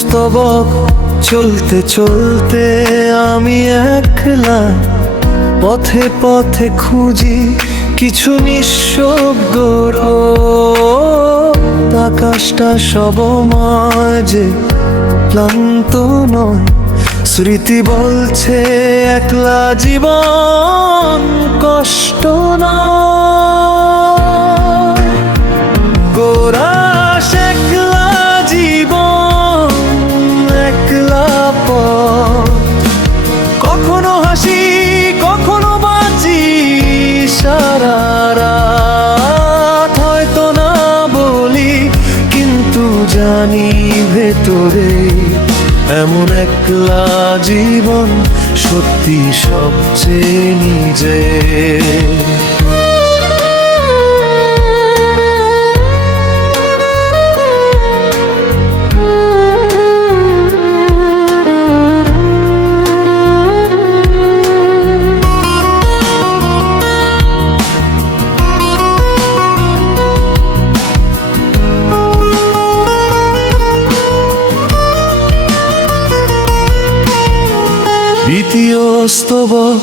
স্তবক চলতে চলতে আমি একলা পথে পথে খুঁজি কিছু নিঃশব্দ আকাশটা সব মাঝে ক্লান্ত নয়, স্মৃতি বলছে একলা জীবন কষ্ট নয়। গোরাস একলা জীবন একলা পথ, কখনো হাসি কখনো বাঁচি সারা রাত। হয়তো না বলি কিন্তু জানি ভেতরে এমন একলা জীবন সত্যি সবচেয়ে নিজের। দ্বিতীয় স্তবক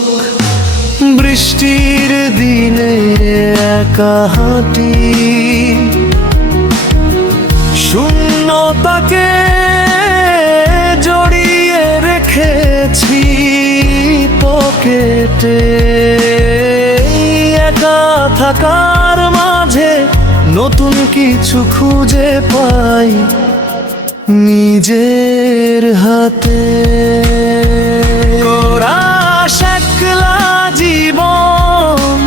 বৃষ্টির দিনে একা হাঁটি, শূন্যতাকে জড়িয়ে রেখেছি পকেটে। একা থাকার মাঝে নতুন কিছু খুঁজে পাই নিজের হাতে। গোরাস একলা জীবন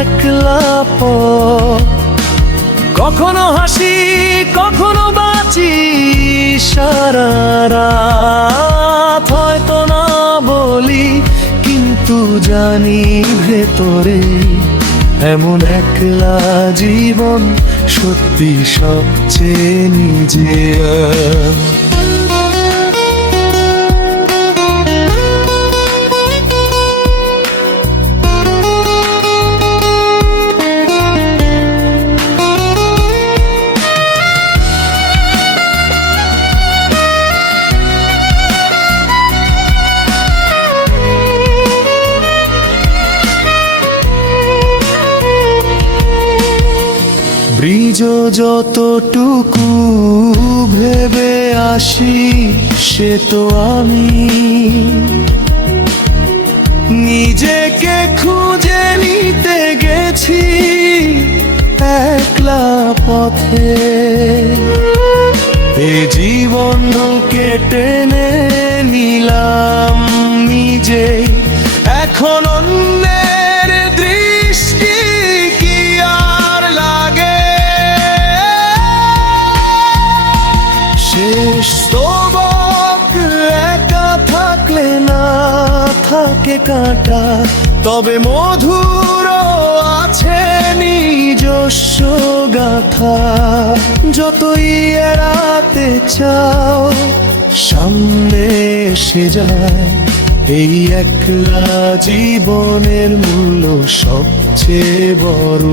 একলা পথ, কখনো হাসি কখনো বাঁচি সারা রাত। হয়তো না বলি কিন্তু জানি ভেতরে এমন একলা জীবন সত্যি সবচেয়ে নিজের। ব্রিজ যতটুকু ভেবে আসি সে তো আমি নিজেকে খুঁজে নিতে গেছি একলা পথে। এ জীবন কেটে নিলাম নিজে, এখন অন্যের দৃষ্টি কি আর লাগে। শেষ স্তবক একা থাকলে না থাকে কাঁটা, তবে মধুর আছে নিজস্ব গাথা। যতই এড়াতে চাও সামনে এসে যায় এই একলা জীবনের মূল্য সবচেয়ে বড়।